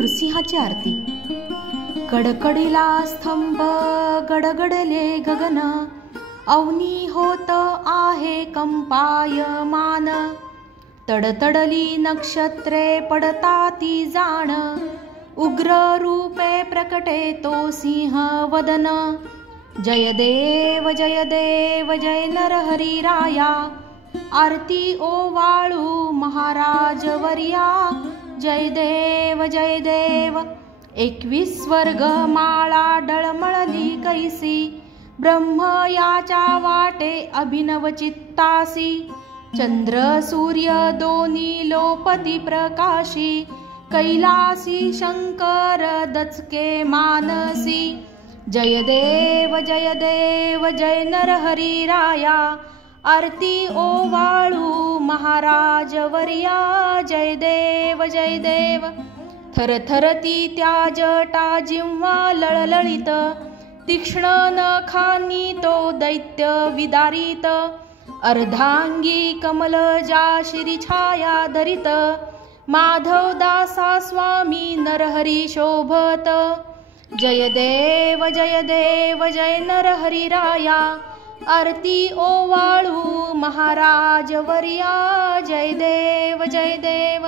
नृसिंहाची आरती। कडकडीला स्तंभ गडगडले गगन, अवनी होत आहे कंपायमान। तडतडली नक्षत्रे पडता ती जाण, उग्र रूपे प्रकटे तो सिंह वदन। जय देव जय देव जय नरहरी राया, आरती ओवाळू महाराज वर्या। जय देव जय देव। 21 वर्ग माळा डळमळली कैसी, ब्रह्म याच्या वाटे अभिनव चित्तासी। चंद्र सूर्य दोन्ही लोपती प्रकाशी, कैलासी शंकर दचके मानसी। जय देव जय देव जय नरहरी राया, आरती ओवाळू महाराज वर्या। जय देव जय देव। थरथरती त्या जटा जिव्हा लळलळीत, तीक्ष्ण नखांनी तो दैत्य विदारित। अर्धांगी कमल जा शिरी छाया धरित, माधव दासा स्वामी नरहरी शोभत। जय देव जय देव जय नरहरी राया, आरती ओवाळू महाराज वर्या। जय देव जय देव।